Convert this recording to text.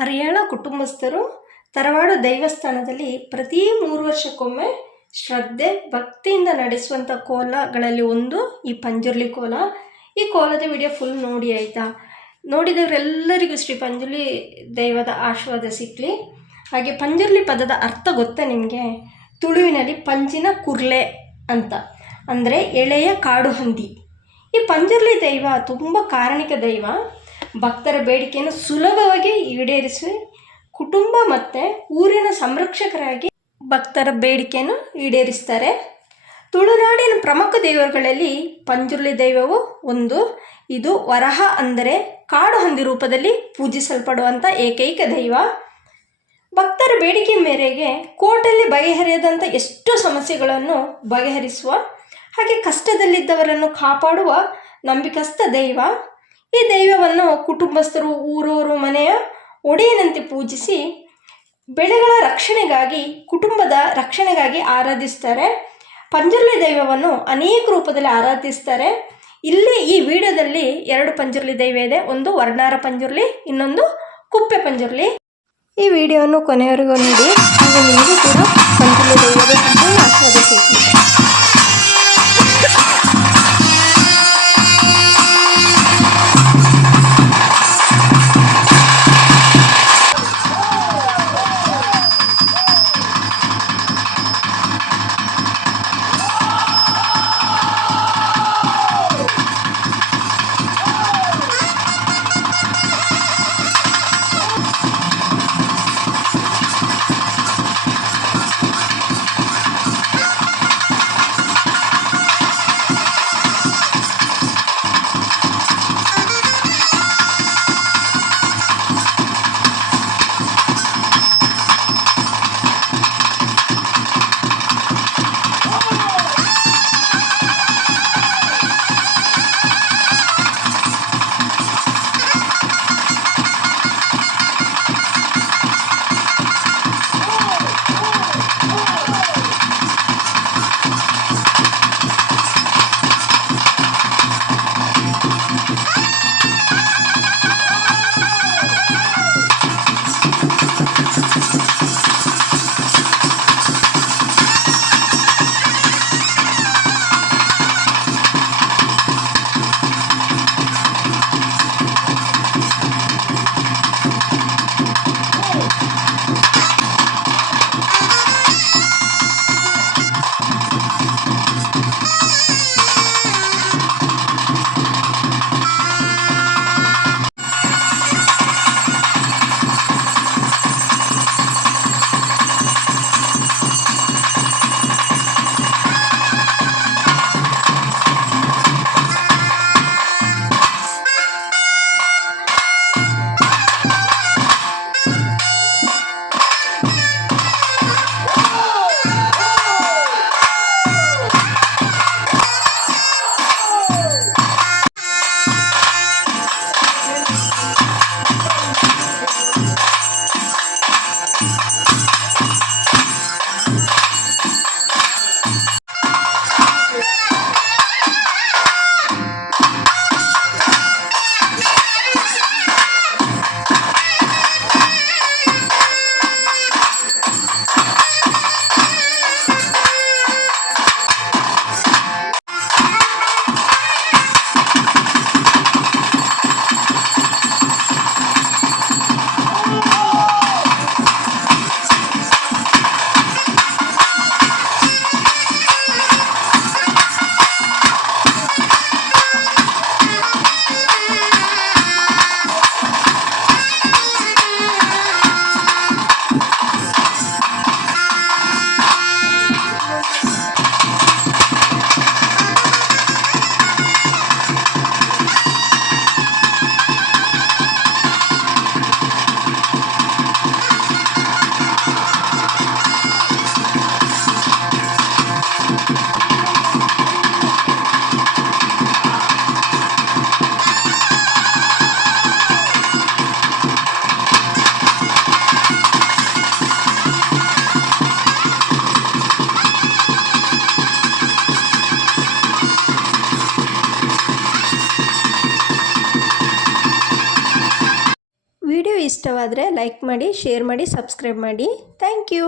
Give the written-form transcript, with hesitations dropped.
ಹರಿಯಾಣ ಕುಟುಂಬಸ್ಥರು ತರವಾಡು ದೈವಸ್ಥಾನದಲ್ಲಿ ಪ್ರತಿ 3 ವರ್ಷಕ್ಕೊಮ್ಮೆ ಶ್ರದ್ಧೆ ಭಕ್ತಿಯಿಂದ ನಡೆಸುವಂಥ ಕೋಲಗಳಲ್ಲಿ ಒಂದು ಈ ಪಂಜುರ್ಲಿ ಕೋಲ. ಈ ಕೋಲದ ವಿಡಿಯೋ ಫುಲ್ ನೋಡಿ ಆಯಿತಾ. ನೋಡಿದವರೆಲ್ಲರಿಗೂ ಶ್ರೀ ಪಂಜುರ್ಲಿ ದೈವದ ಆಶೀರ್ವಾದ ಸಿಕ್ಕಲಿ. ಹಾಗೆ ಪಂಜುರ್ಲಿ ಪದದ ಅರ್ಥ ಗೊತ್ತಾ ನಿಮಗೆ? ತುಳುವಿನಲ್ಲಿ ಪಂಜಿನ ಕುರ್ಲೆ ಅಂತ, ಅಂದರೆ ಎಳೆಯ ಕಾಡು ಹಂದಿ. ಈ ಪಂಜುರ್ಲಿ ದೈವ ತುಂಬ ಕಾರಣಿಕ ದೈವ. ಭಕ್ತರ ಬೇಡಿಕೆಯನ್ನು ಸುಲಭವಾಗಿ ಈಡೇರಿಸಿ ಕುಟುಂಬ ಮತ್ತು ಊರಿನ ಸಂರಕ್ಷಕರಾಗಿ ಭಕ್ತರ ಬೇಡಿಕೆಯನ್ನು ಈಡೇರಿಸ್ತಾರೆ. ತುಳುನಾಡಿನ ಪ್ರಮುಖ ದೇವರುಗಳಲ್ಲಿ ಪಂಜುರ್ಲಿ ದೈವವು ಒಂದು. ಇದು ವರಹ ಅಂದರೆ ಕಾಡು ಹಂದಿ ರೂಪದಲ್ಲಿ ಪೂಜಿಸಲ್ಪಡುವಂಥ ಏಕೈಕ ದೈವ. ಭಕ್ತರ ಬೇಡಿಕೆ ಮೇರೆಗೆ ಕೋರ್ಟಲ್ಲಿ ಬಗೆಹರಿಯದಂಥ ಎಷ್ಟೋ ಸಮಸ್ಯೆಗಳನ್ನು ಬಗೆಹರಿಸುವ ಹಾಗೆ ಕಷ್ಟದಲ್ಲಿದ್ದವರನ್ನು ಕಾಪಾಡುವ ನಂಬಿಕಸ್ಥ ದೈವ. ಈ ದೈವವನ್ನು ಕುಟುಂಬಸ್ಥರು ಊರೂರು ಮನೆಯ ಒಡೆಯನಂತೆ ಪೂಜಿಸಿ ಬೆಳೆಗಳ ರಕ್ಷಣೆಗಾಗಿ ಕುಟುಂಬದ ರಕ್ಷಣೆಗಾಗಿ ಆರಾಧಿಸ್ತಾರೆ. ಪಂಜುರ್ಲಿ ದೈವವನ್ನು ಅನೇಕ ರೂಪದಲ್ಲಿ ಆರಾಧಿಸ್ತಾರೆ. ಇಲ್ಲಿ ಈ ವಿಡಿಯೋದಲ್ಲಿ 2 ಪಂಜುರ್ಲಿ ದೈವ ಇದೆ. ಒಂದು ವರ್ಣಾರ ಪಂಜುರ್ಲಿ, ಇನ್ನೊಂದು ಕುಪ್ಪೆ ಪಂಜುರ್ಲಿ. ಈ ವಿಡಿಯೋವನ್ನು ಕೊನೆಯವರೆಗೂ ನೋಡಿ. ಹಾಗೆ ನಿಮಗೂ ಕೂಡ ಪಂಜುರ್ಲಿ ದೈವದ ಸಂಪೂರ್ಣ ಆಶೀರ್ವಾದ ಸಿಗಲಿ. ಇಷ್ಟವಾದರೆ ಲೈಕ್ ಮಾಡಿ, ಶೇರ್ ಮಾಡಿ, ಸಬ್ಸ್ಕ್ರೈಬ್ ಮಾಡಿ. Thank you.